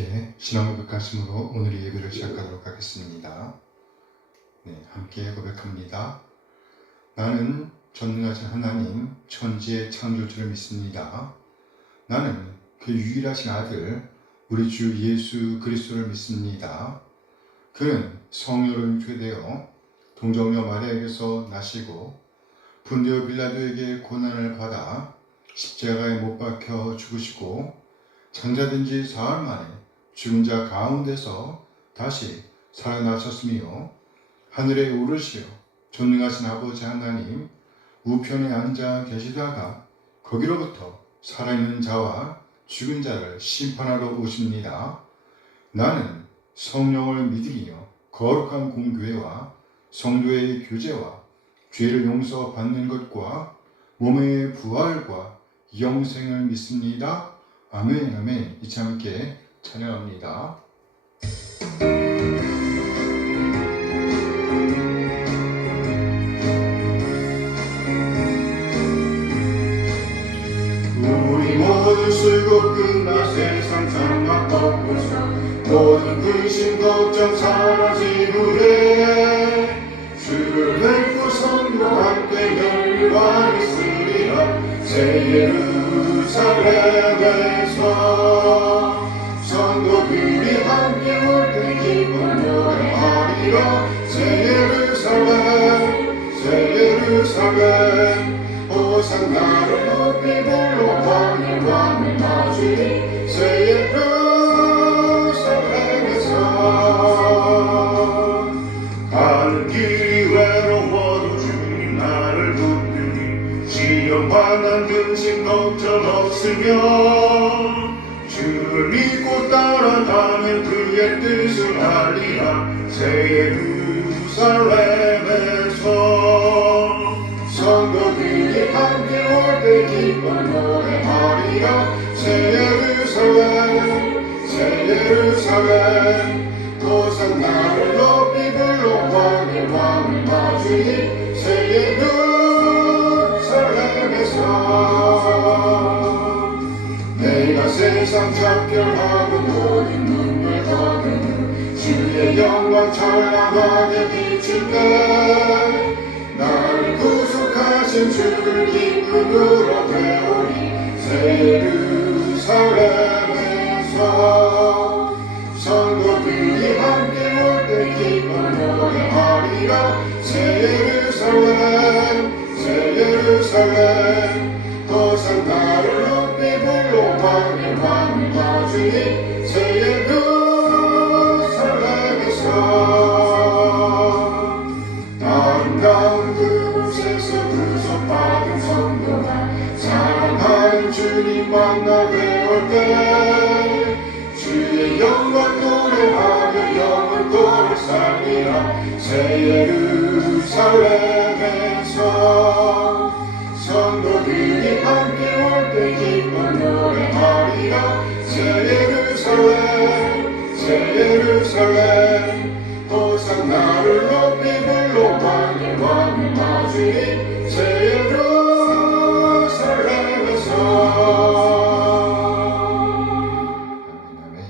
함께 신앙 고백하심으로 오늘의 예배를 시작하도록 하겠습니다. 함께 고백합니다. 나는 전능하신 하나님 천지의 창조주를 믿습니다. 나는 그 유일하신 아들 우리 주 예수 그리스도를 믿습니다. 그는 성령으로 잉태되어 동정녀 마리아에게서 나시고 본디오 빌라도에게 고난을 받아 십자가에 못 박혀 죽으시고 장사된 지 사흘 만에 죽은 자 가운데서 다시 살아나셨으며 하늘에 오르시어 전능하신 아버지 하나님 우편에 앉아 계시다가 거기로부터 살아있는 자와 죽은 자를 심판하러 오십니다. 나는 성령을 믿으며 거룩한 공교회와 성도의 교제와 죄를 용서받는 것과 몸의 부활과 영생을 믿습니다. 아멘, 아멘. 이제 함께 찬양합니다. 우리 모든 술고 끝나 세상 장막 덮고서 모든 근심 걱정 사라지구래 주를 뵙고 성도 함께 열관했으리라 새 예루살렘에서 성도들이 함께 올 때 기쁜 노래하리라 새 예루살렘 호산나를 높이 불러 왕의 왕을 맞으리 새 예루살렘에서 가는 길이 외로워도 주님 나를 붙드니 시험 만난 근심 걱정 없으며 주를 믿고 따라가면 그의 뜻을 알리라 새 예루살렘에서 성도들이 함께 올 때 기쁜 노래하리라 새 예루살렘 호산나를 높이 불러 왕의 왕을 맞으니 새 예루살렘에서 내가 세상 작별하고 모든 눈물 거두는 주의 영광 찬란하게 비칠 때 나를 구속하신 주를 기쁨으로 배우리 새 예루살렘에서 성도들이 함께 올 때 기쁜 노래하리라 새 예루살렘 호산나를 높이 불러 왕의 왕을 맞으니 새 예루살렘에서 아름다운 그곳에서 구속받은 성도가 사랑하는 주님 만나게 올 때 주의 영광 노래하며 영원토록 살리라 새 예루살렘에서 성도들이 함께 올 때 기쁜 노래하리라 새 예루살렘 호산나를 높이 불러 왕의 왕을 맞으니 새 예루살렘에서 아멘.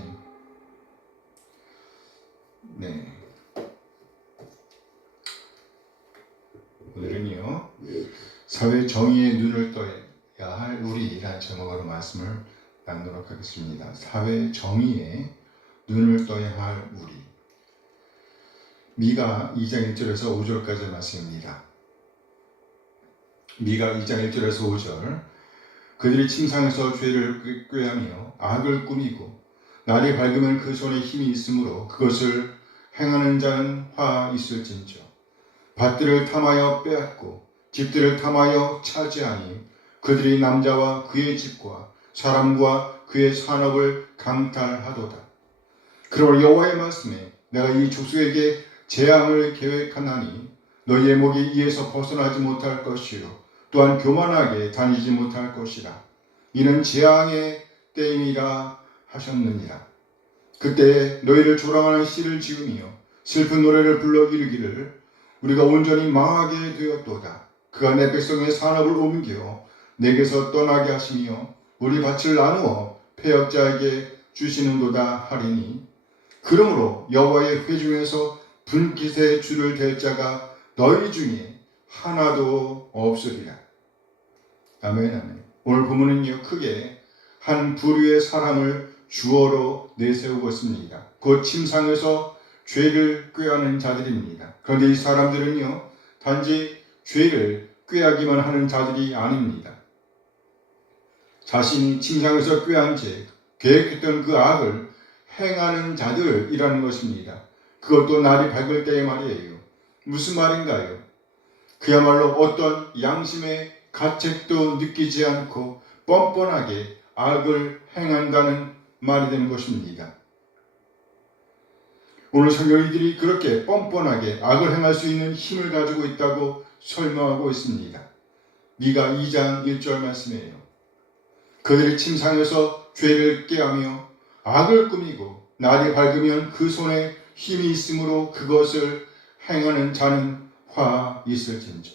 네. 오늘은요 사회 정의의 눈을 떠야 할 우리라는 제목으로 말씀을 나누도록 하겠습니다. 사회 정의의 눈을 떠야 할 우리. 미가 2장 1절에서 5절까지의 말씀입니다. 미가 2장 1절에서 5절 그들이 침상에서 죄를 꾀하며 악을 꾸미고 날이 밝으면 그 손에 힘이 있으므로 그것을 행하는 자는 화 있을진저 밭들을 탐하여 빼앗고 집들을 탐하여 차지하니 그들이 남자와 그의 집과 사람과 그의 산업을 강탈하도다. 그러므로 여호와의 말씀에 내가 이 족속에게 재앙을 계획하나니 너희의 목이 이에서 벗어나지 못할 것이요 또한 교만하게 다니지 못할 것이라. 이는 재앙의 때임이라 하셨느니라. 그때 너희를 조롱하는 씨를 지으며 슬픈 노래를 불러 이르기를 우리가 온전히 망하게 되었도다. 그가 내 백성의 산업을 옮겨 내게서 떠나게 하시며 우리 밭을 나누어 패역자에게 주시는도다 하리니 그러므로 여호와의 회중에서 분깃에 줄을 댈 자가 너희 중에 하나도 없으리라. 아멘, 아멘. 오늘 본문은요, 크게 한 부류의 사람을 주어로 내세우고 있습니다. 곧 침상에서 죄를 꾀하는 자들입니다. 그런데 이 사람들은요, 단지 죄를 꾀하기만 하는 자들이 아닙니다. 자신이 침상에서 꾀한 죄, 계획했던 그 악을 행하는 자들이라는 것입니다. 그것도 날이 밝을 때의 말이에요. 무슨 말인가요? 그야말로 어떤 양심의 가책도 느끼지 않고 뻔뻔하게 악을 행한다는 말이 되는 것입니다. 오늘 성경이들이 그렇게 뻔뻔하게 악을 행할 수 있는 힘을 가지고 있다고 설명하고 있습니다. 미가 2장 1절 말씀이에요. 그들이 침상에서 죄를 꾀하며 악을 꾸미고 날이 밝으면 그 손에 힘이 있으므로 그것을 행하는 자는 화 있을진저.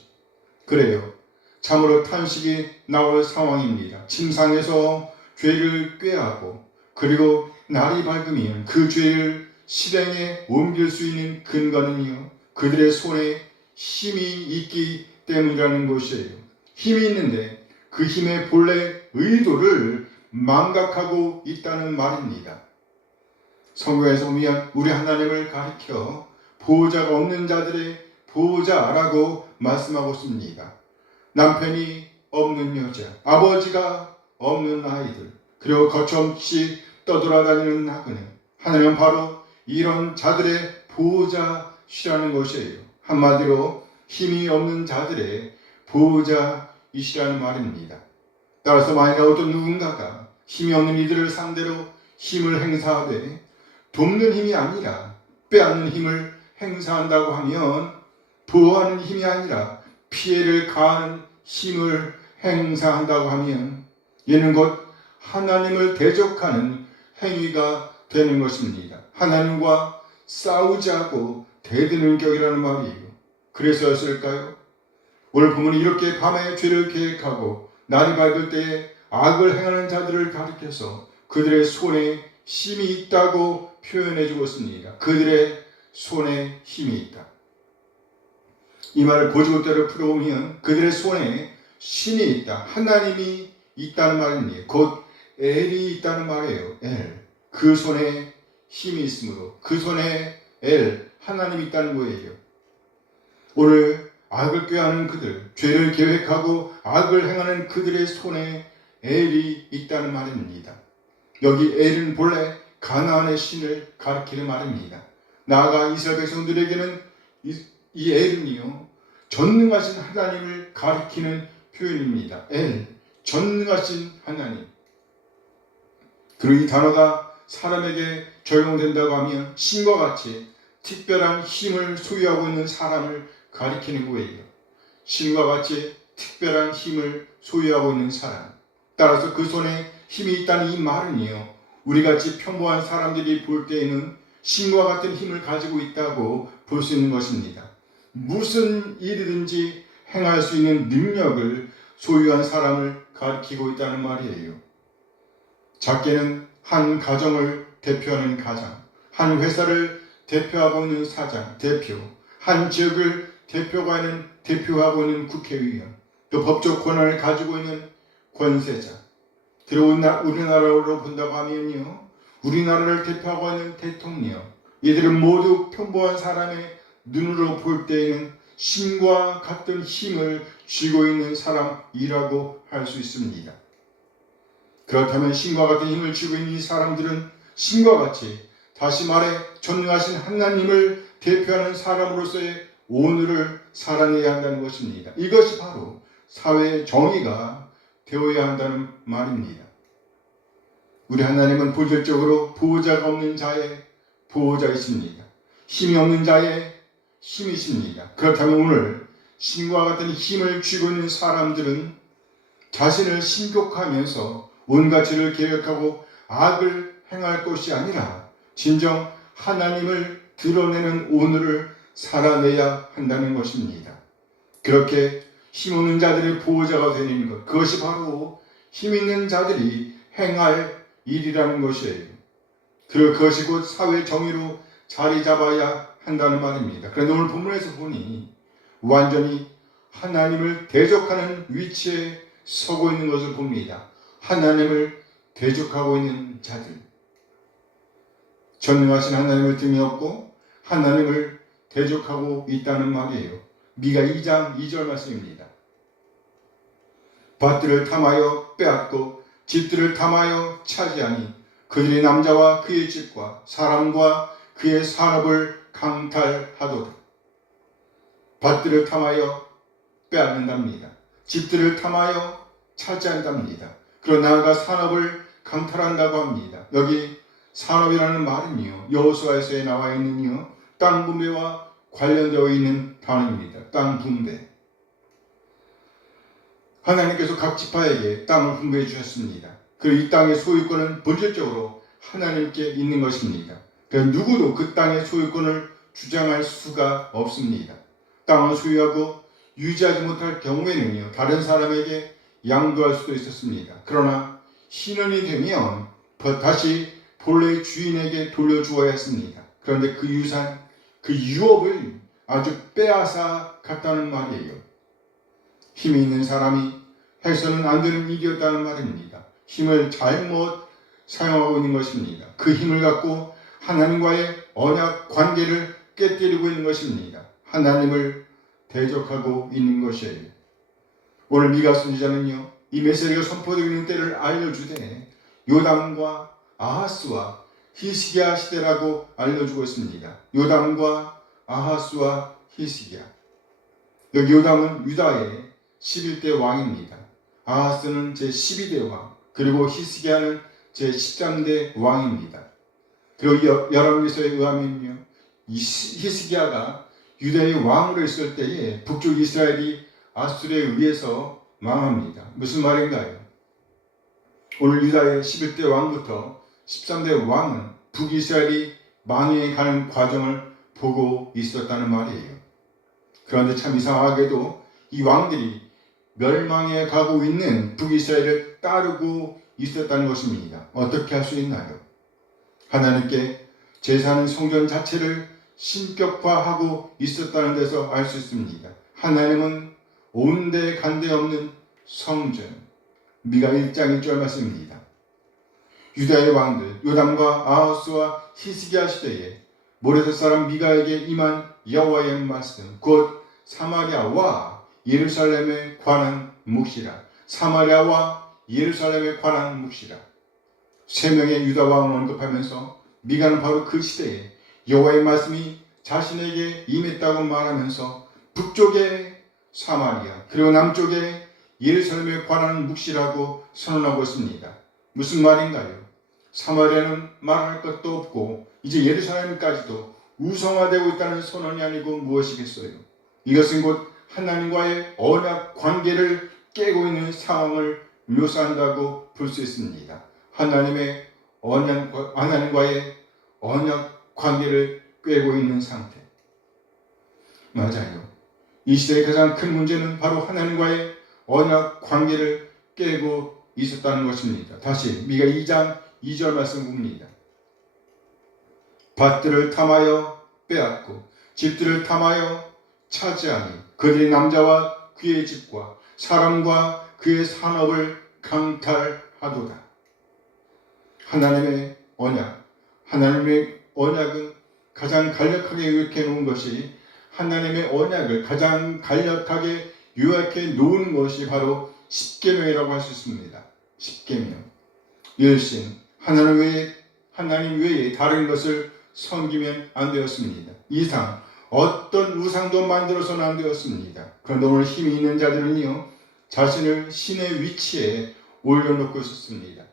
그래요. 참으로 탄식이 나올 상황입니다. 침상에서 죄를 꾀하고 그리고 날이 밝으면 그 죄를 실행에 옮길 수 있는 근거는요, 그들의 손에 힘이 있기 때문이라는 것이에요. 힘이 있는데 그 힘의 본래 의도를 망각하고 있다는 말입니다. 성경에서 보면 우리 하나님을 가리켜 보호자가 없는 자들의 보호자라고 말씀하고 있습니다. 남편이 없는 여자, 아버지가 없는 아이들, 그리고 거침없이 떠돌아다니는 나그네, 하나님은 바로 이런 자들의 보호자시라는 것이에요. 한마디로 힘이 없는 자들의 보호자이시라는 말입니다. 따라서 만약 어떤 누군가가 힘이 없는 이들을 상대로 힘을 행사하되 돕는 힘이 아니라 빼앗는 힘을 행사한다고 하면, 보호하는 힘이 아니라 피해를 가하는 힘을 행사한다고 하면 이는 곧 하나님을 대적하는 행위가 되는 것입니다. 하나님과 싸우자고 대드는 격이라는 말이에요. 그래서였을까요? 오늘 본문이 이렇게 밤에 죄를 계획하고 날이 밝을 때에 악을 행하는 자들을 가리켜서 그들의 손에 힘이 있다고 표현해 주고 있습니다. 그들의 손에 힘이 있다. 이 말을 고지고대로 풀어보면 그들의 손에 신이 있다, 하나님이 있다는 말입니다. 곧 엘이 있다는 말이에요. 엘. 그 손에 힘이 있으므로 그 손에 엘, 하나님이 있다는 거예요. 오늘 악을 꾀하는 그들, 죄를 계획하고 악을 행하는 그들의 손에 엘이 있다는 말입니다. 여기 엘은 본래 가나안의 신을 가리키는 말입니다. 나아가 이스라엘 백성들에게는 이 엘은요, 전능하신 하나님을 가리키는 표현입니다. 엘, 전능하신 하나님. 그리고 이 단어가 사람에게 적용된다고 하면 신과 같이 특별한 힘을 소유하고 있는 사람을 가리키는 거예요. 신과 같이 특별한 힘을 소유하고 있는 사람. 따라서 그 손에 힘이 있다는 이 말은요, 우리같이 평범한 사람들이 볼 때에는 신과 같은 힘을 가지고 있다고 볼 수 있는 것입니다. 무슨 일이든지 행할 수 있는 능력을 소유한 사람을 가리키고 있다는 말이에요. 작게는 한 가정을 대표하는 가장, 한 회사를 대표하고 있는 사장, 대표, 한 지역을 대표하고 있는 국회의원, 또 법적 권한을 가지고 있는 권세자. 그리고 우리나라로 본다고 하면요, 우리나라를 대표하고 있는 대통령, 이들은 모두 평범한 사람의 눈으로 볼 때에는 신과 같은 힘을 쥐고 있는 사람이라고 할 수 있습니다. 그렇다면 신과 같은 힘을 쥐고 있는 이 사람들은 신과 같이, 다시 말해 전능하신 하나님을 대표하는 사람으로서의 오늘을 살아내야 한다는 것입니다. 이것이 바로 사회의 정의가 되어야 한다는 말입니다. 우리 하나님은 본질적으로 보호자가 없는 자의 보호자이십니다. 힘이 없는 자의 힘이십니다. 그렇다면 오늘 신과 같은 힘을 쥐고 있는 사람들은 자신을 신격하면서 온갖 죄를 계획하고 악을 행할 것이 아니라 진정 하나님을 드러내는 오늘을 살아내야 한다는 것입니다. 그렇게 힘없는 자들의 보호자가 되는 것, 그것이 바로 힘있는 자들이 행할 일이라는 것이에요. 그리고 그것이 곧 사회 정의로 자리 잡아야 한다는 말입니다. 그런데 오늘 본문에서 보니 완전히 하나님을 대적하는 위치에 서고 있는 것을 봅니다. 하나님을 대적하고 있는 자들. 전능하신 하나님을 등에 업고 하나님을 대적하고 있다는 말이에요. 미가 2장 2절 말씀입니다. 밭들을 탐하여 빼앗고 집들을 탐하여 차지하니 그들의 남자와 그의 집과 사람과 그의 산업을 강탈하도다. 밭들을 탐하여 빼앗는답니다. 집들을 탐하여 차지한답니다. 그리고 나아가 산업을 강탈한다고 합니다. 여기 산업이라는 말은요, 여호수아서에 나와 있는요, 땅 분배와 관련되어 있는 단어입니다. 땅 분배. 하나님께서 각 지파에게 땅을 분배해 주셨습니다. 그리고 이 땅의 소유권은 본질적으로 하나님께 있는 것입니다. 그러니까 누구도 그 땅의 소유권을 주장할 수가 없습니다. 땅을 소유하고 유지하지 못할 경우에는요, 다른 사람에게 양도할 수도 있었습니다. 그러나 신혼이 되면 다시 본래의 주인에게 돌려주어야 했습니다. 그런데 그 유산, 그 유업을 아주 빼앗아 갔다는 말이에요. 힘이 있는 사람이 해서는 안 되는 일이었다는 말입니다. 힘을 잘못 사용하고 있는 것입니다. 그 힘을 갖고 하나님과의 언약 관계를 깨뜨리고 있는 것입니다. 하나님을 대적하고 있는 것이에요. 오늘 미가 선지자는요, 이 메시지가 선포되고 있는 때를 알려주되 요담과 아하스와 히스기야 시대라고 알려주고 있습니다. 요담과 아하스와 히스기야. 여기 요담은 유다의 11대 왕입니다. 아하스는 제12대 왕, 그리고 히스기야는 제13대 왕입니다. 그리고 열왕기서에 의하면요, 히스기야가 유다의 왕으로 있을 때에 북쪽 이스라엘이 아수르에 의해서 망합니다. 무슨 말인가요? 오늘 유다의 11대 왕부터 13대 왕은 북이스라엘이 망해가는 과정을 보고 있었다는 말이에요. 그런데 참 이상하게도 이 왕들이 멸망해 가고 있는 북이스라엘을 따르고 있었다는 것입니다. 어떻게 할 수 있나요? 하나님께 제사하는 성전 자체를 신격화하고 있었다는 데서 알 수 있습니다. 하나님은 온데 간데 없는 성전. 미가 1장 1절 말씀입니다. 유다의 왕들 요담과 아하스와 히스기야 시대에 모레셋 사람 미가에게 임한 여호와의 말씀, 곧 사마리아와 예루살렘에 관한 묵시라. 사마리아와 예루살렘에 관한 묵시라. 세 명의 유다 왕을 언급하면서 미가는 바로 그 시대에 여호와의 말씀이 자신에게 임했다고 말하면서 북쪽에 사마리아 그리고 남쪽에 예루살렘에 관한 묵시라고 선언하고 있습니다. 무슨 말인가요? 사마리아는 말할 것도 없고 이제 예루살렘까지도 우성화되고 있다는 선언이 아니고 무엇이겠어요? 이것은 곧 하나님과의 언약 관계를 깨고 있는 상황을 묘사한다고 볼 수 있습니다. 하나님과의 언약 관계를 꿰고 있는 상태. 맞아요. 이 시대의 가장 큰 문제는 바로 하나님과의 언약 관계를 깨고 있었다는 것입니다. 다시 미가 2장 2절 말씀 봅니다. 밭들을 탐하여 빼앗고 집들을 탐하여 차지하니 그들의 남자와 그의 집과 사람과 그의 산업을 강탈하도다. 하나님의 언약은 가장 간략하게 요약해 놓은 것이 하나님의 언약을 가장 간략하게 요약해 놓은 것이 바로 십계명이라고 할 수 있습니다. 십계명. 열심, 하나님 외에 다른 것을 섬기면 안 되었습니다. 이상 어떤 우상도 만들어서는 안 되었습니다. 그런데 오늘 힘이 있는 자들은요, 자신을 신의 위치에 올려놓고 있었습니다.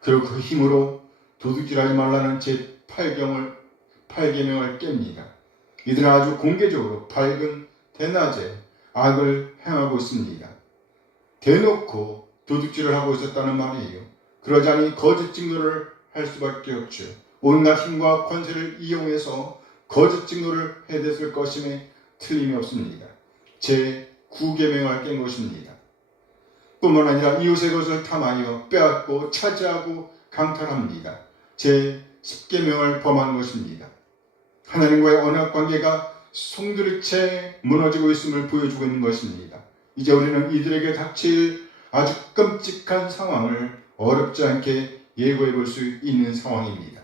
그리고 그 힘으로 도둑질하지 말라는 제8계명을 깹니다. 이들은 아주 공개적으로 밝은 대낮에 악을 행하고 있습니다. 대놓고 도둑질을 하고 있었다는 말이에요. 그러자니 거짓 증거를 할 수밖에 없죠. 온갖 힘과 권세를 이용해서 거짓 증거를 해댔을 것임에 틀림이 없습니다. 제9계명을 깬 것입니다. 뿐만 아니라 이웃의 것을 탐하여 빼앗고 차지하고 강탈합니다. 제10계명을 범한 것입니다. 하나님과의 언약관계가 송두리째 무너지고 있음을 보여주고 있는 것입니다. 이제 우리는 이들에게 닥칠 아주 끔찍한 상황을 어렵지 않게 예고해 볼 수 있는 상황입니다.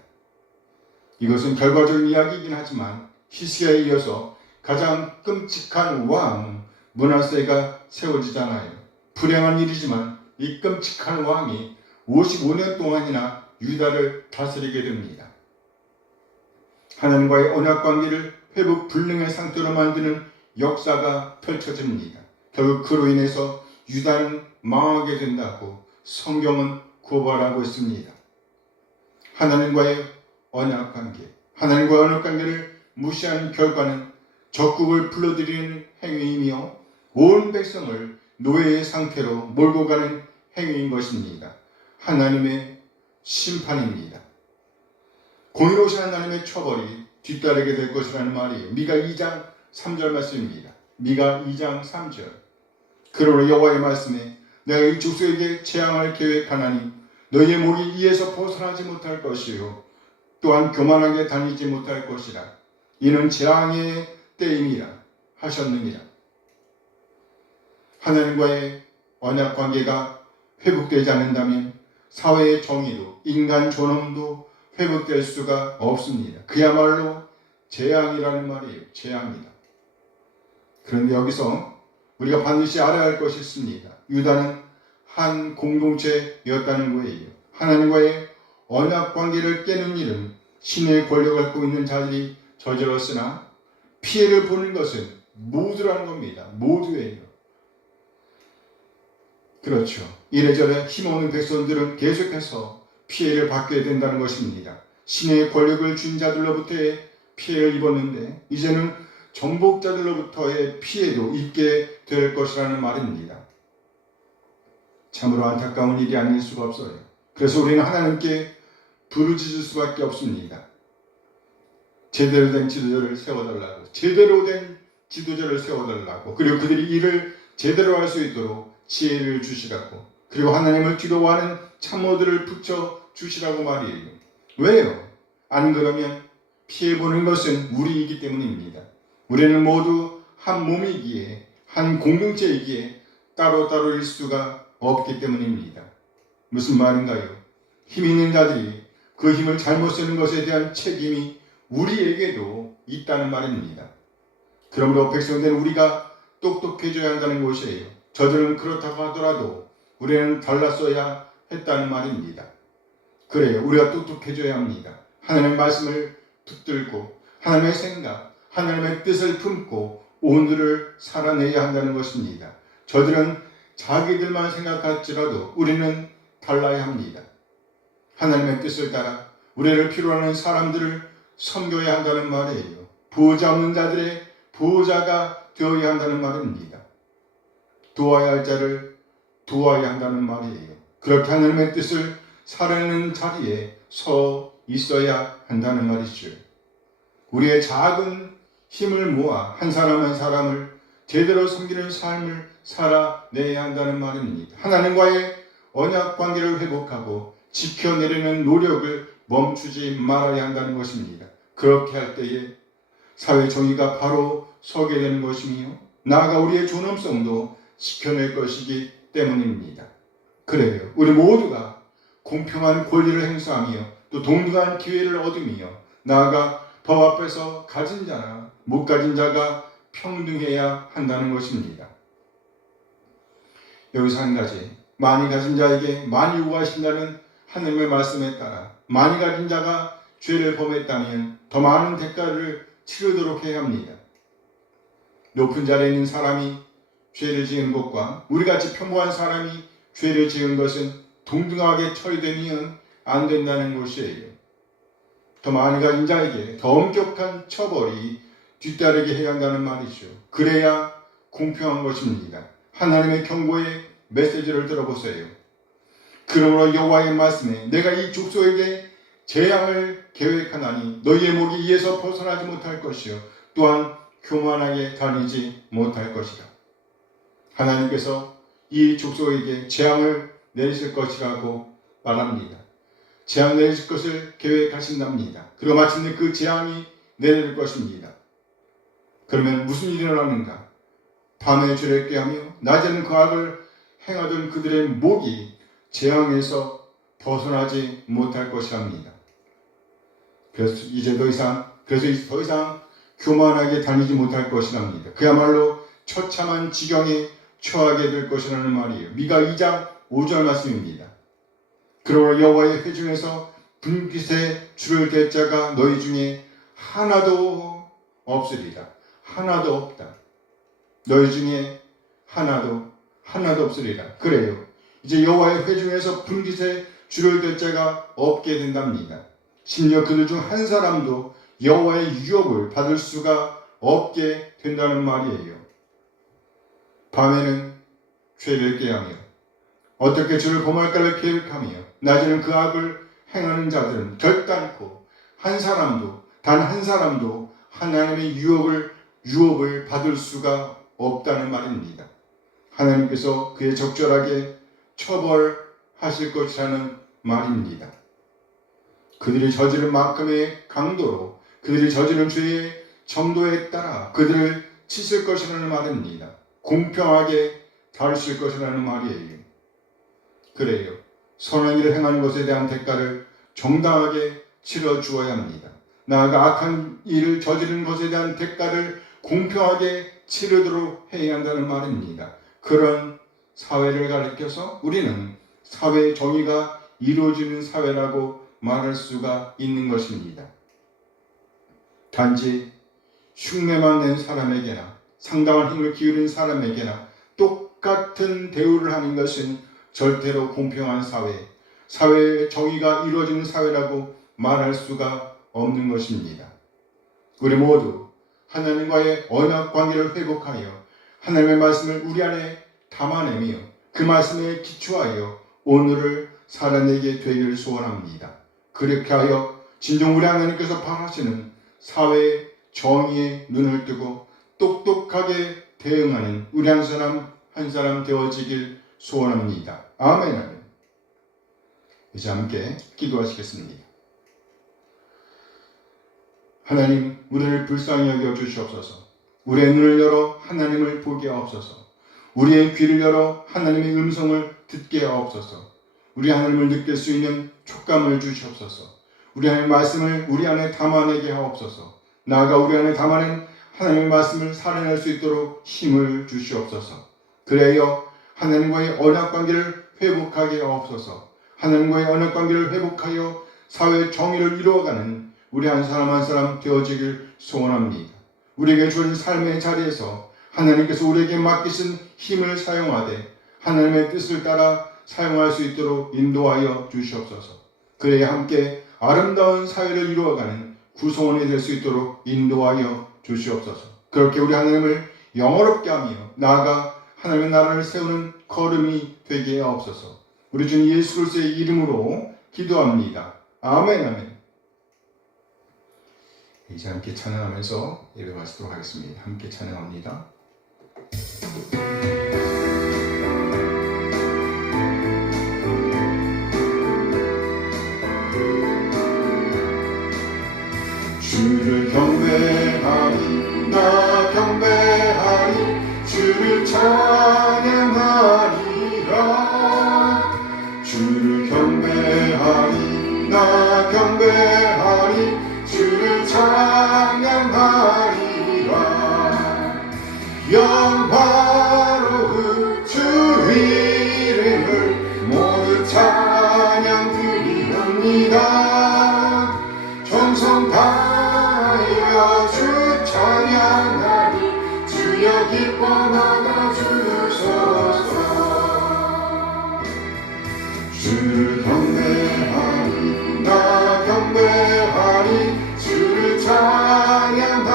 이것은 결과적인 이야기이긴 하지만 히스기야에 이어서 가장 끔찍한 왕 므낫세가 세워지잖아요. 불행한 일이지만 이 끔찍한 왕이 55년 동안이나 유다를 다스리게 됩니다. 하나님과의 언약관계를 회복 불능의 상태로 만드는 역사가 펼쳐집니다. 결국 그로 인해서 유다는 망하게 된다고 성경은 고발하고 있습니다. 하나님과의 언약관계, 하나님과의 언약관계를 무시하는 결과는 적국을 불러들이는 행위이며 온 백성을 노예의 상태로 몰고 가는 행위인 것입니다. 하나님의 심판입니다. 공의로우신 하나님의 처벌이 뒤따르게 될 것이라는 말이에요. 미가 2장 3절 말씀입니다. 미가 2장 3절. 그러므로 여호와의 말씀에 내가 이 족속에게 재앙을 계획하나니 너희의 목이 이에서 벗어나지 못할 것이요 또한 교만하게 다니지 못할 것이라. 이는 재앙의 때임이라 하셨느니라. 하나님과의 언약관계가 회복되지 않는다면 사회의 정의도 인간 존엄도 회복될 수가 없습니다. 그야말로 재앙이라는 말이에요. 재앙이다. 그런데 여기서 우리가 반드시 알아야 할 것이 있습니다. 유다는 한 공동체였다는 거예요. 하나님과의 언약관계를 깨는 일은 신의 권력을 갖고 있는 자들이 저질렀으나 피해를 보는 것은 모두라는 겁니다. 모두예요. 그렇죠. 이래저래 힘없는 백성들은 계속해서 피해를 받게 된다는 것입니다. 신의 권력을 쥔 자들로부터의 피해를 입었는데 이제는 정복자들로부터의 피해도 입게 될 것이라는 말입니다. 참으로 안타까운 일이 아닐 수가 없어요. 그래서 우리는 하나님께 부르짖을 수밖에 없습니다. 제대로 된 지도자를 세워달라고, 제대로 된 지도자를 세워달라고, 그리고 그들이 일을 제대로 할 수 있도록 지혜를 주시라고, 그리고 하나님을 두려워하는 참모들을 붙여 주시라고 말이에요. 왜요? 안 그러면 피해보는 것은 우리이기 때문입니다. 우리는 모두 한 몸이기에, 한 공동체이기에 따로따로일 수가 없기 때문입니다. 무슨 말인가요? 힘 있는 자들이 그 힘을 잘못 쓰는 것에 대한 책임이 우리에게도 있다는 말입니다. 그러므로 백성된 우리가 똑똑해져야 한다는 것이에요. 저들은 그렇다고 하더라도 우리는 달랐어야 했다는 말입니다. 그래요. 우리가 똑똑해져야 합니다. 하나님의 말씀을 붙들고 하나님의 생각, 하나님의 뜻을 품고 오늘을 살아내야 한다는 것입니다. 저들은 자기들만 생각할지라도 우리는 달라야 합니다. 하나님의 뜻을 따라 우리를 필요로 하는 사람들을 섬겨야 한다는 말이에요. 보호자 없는 자들의 보호자가 되어야 한다는 말입니다. 도와야 할 자를 도와야 한다는 말이에요. 그렇게 하나님의 뜻을 살아내는 자리에 서 있어야 한다는 말이죠. 우리의 작은 힘을 모아 한 사람 한 사람을 제대로 섬기는 삶을 살아내야 한다는 말입니다. 하나님과의 언약 관계를 회복하고 지켜내려는 노력을 멈추지 말아야 한다는 것입니다. 그렇게 할 때에 사회 정의가 바로 서게 되는 것이며 나아가 우리의 존엄성도 지켜낼 것이기 때문입니다. 그래요. 우리 모두가 공평한 권리를 행사하며 또 동등한 기회를 얻으며 나아가 법 앞에서 가진 자나 못 가진 자가 평등해야 한다는 것입니다. 여기서 한 가지, 많이 가진 자에게 많이 요구하신다는 하나님의 말씀에 따라 많이 가진 자가 죄를 범했다면 더 많은 대가를 치르도록 해야 합니다. 높은 자리에 있는 사람이 죄를 지은 것과 우리같이 평범한 사람이 죄를 지은 것은 동등하게 처리되면 안 된다는 것이에요. 더 많이 가진 자에게 더 엄격한 처벌이 뒤따르게 해야 한다는 말이죠. 그래야 공평한 것입니다. 하나님의 경고의 메시지를 들어보세요. 그러므로 여호와의 말씀에 내가 이 족속에게 재앙을 계획하나니 너희의 목이 이에서 벗어나지 못할 것이요 또한 교만하게 다니지 못할 것이다. 하나님께서 이 족속에게 재앙을 내리실 것이라고 말합니다. 재앙 내리실 것을 계획하신답니다. 그리고 마침내 그 재앙이 내릴 것입니다. 그러면 무슨 일이 일어나는가? 밤에 죄를 꾀하며 낮에는 그 악을 행하던 그들의 목이 재앙에서 벗어나지 못할 것이랍니다. 그래서 더 이상 교만하게 다니지 못할 것이랍니다. 그야말로 처참한 지경에 처하게 될 것이라는 말이에요. 미가 2장 5절 말씀입니다. 그러므로 여호와의 회중에서 분깃에 줄을 댈 자가 너희 중에 하나도 없으리라. 하나도 없다. 너희 중에 하나도 없으리라. 그래요. 이제 여호와의 회중에서 분깃에 줄을 댈 자가 없게 된답니다. 심지어 그들 중 한 사람도 여호와의 유업을 받을 수가 없게 된다는 말이에요. 밤에는 죄를 꾀하며 어떻게 주를 범할까를 계획하며 낮에는 그 악을 행하는 자들은 결단코 단 한 사람도 하나님의 유업을 받을 수가 없다는 말입니다. 하나님께서 그에 적절하게 처벌하실 것이라는 말입니다. 그들이 저지른 만큼의 강도로 그들이 저지른 죄의 정도에 따라 그들을 치실 것이라는 말입니다. 공평하게 다루실 것이라는 말이에요. 그래요. 선한 일을 행하는 것에 대한 대가를 정당하게 치러 주어야 합니다. 나아가 악한 일을 저지른 것에 대한 대가를 공평하게 치르도록 해야 한다는 말입니다. 그런 사회를 가리켜서 우리는 사회 정의가 이루어지는 사회라고 말할 수가 있는 것입니다. 단지 흉내만 낸 사람에게나 상당한 힘을 기울인 사람에게나 똑같은 대우를 하는 것은 절대로 공평한 사회의 정의가 이루어지는 사회라고 말할 수가 없는 것입니다. 우리 모두 하나님과의 언약 관계를 회복하여 하나님의 말씀을 우리 안에 담아내며 그 말씀에 기초하여 오늘을 살아내게 되기를 소원합니다. 그렇게 하여 진정 우리 하나님께서 바라시는 사회의 정의에 눈을 뜨고 똑똑하게 대응하는 우리 한 사람 되어지길 소원합니다. 아멘, 아멘. 이제 함께 기도하시겠습니다. 하나님, 우리를 불쌍히 여겨 주시옵소서. 우리의 눈을 열어 하나님을 보게 하옵소서. 우리의 귀를 열어 하나님의 음성을 듣게 하옵소서. 우리 하나님을 느낄 수 있는 촉감을 주시옵소서. 우리 하나님의 말씀을 우리 안에 담아내게 하옵소서. 나아가 우리 안에 담아낸 하나님의 말씀을 살아낼 수 있도록 힘을 주시옵소서. 그래야 하나님과의 언약관계를 회복하게 하옵소서. 하나님과의 언약관계를 회복하여 사회의 정의를 이루어가는 우리 한 사람 되어지길 소원합니다. 우리에게 주어진 삶의 자리에서 하나님께서 우리에게 맡기신 힘을 사용하되 하나님의 뜻을 따라 사용할 수 있도록 인도하여 주시옵소서. 그래야 함께 아름다운 사회를 이루어가는 구성원이 될 수 있도록 인도하여 주시옵소서. 그렇게 우리 하나님을 영화롭게 하며 나아가 하나님의 나라를 세우는 걸음이 되게 하옵소서. 우리 주 예수 그리스도의 이름으로 기도합니다. 아멘, 아멘. 이제 함께 찬양하면서 예배 마치도록 하겠습니다. 함께 찬양합니다. 주를 경배하리, 나 경배하리, 주를 찬양하리라. 주를 경배하리, 나 경배하리, 주를 찬양하리라. 영화로운 주 이름을 모두 찬양 드리옵니다. 정성 다하여 주 찬양하리, 주여 기뻐 받아 주소서. 주를 경배하리, 나 경배하리, 주를 찬양하리라.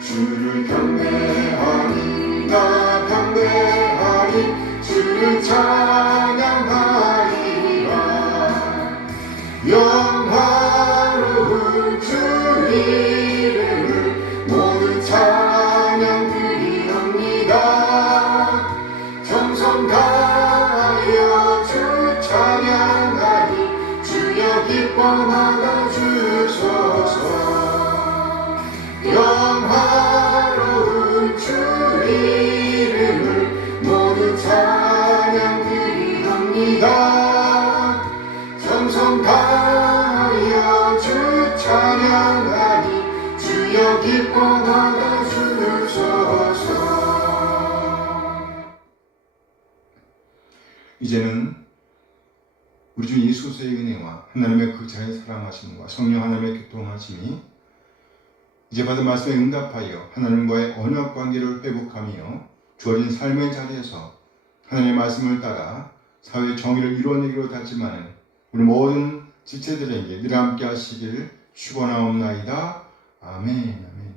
주를 경배하리, 나 경배하리, 주를 찬양하리라. 영화로운 주 이름을 모두 찬양 드리옵니다. 정성 다하여 주 찬양 받아 주소서. 영화로운 주 이름을 모두 찬양 드리옵니다. 정성 다하여 주 찬양하니 주여 기뻐 받아 주소서. 이제는 우리 주 예수의 은혜와 하나님의 극자의 사랑하심과 성령 하나님의 교통하심이 이제 받은 말씀에 응답하여 하나님과의 언약 관계를 회복하며 주어진 삶의 자리에서 하나님의 말씀을 따라 사회의 정의를 이루어내기로 다짐하는 우리 모든 지체들에게 늘 함께 하시길 축원하옵나이다. 아멘. 아멘.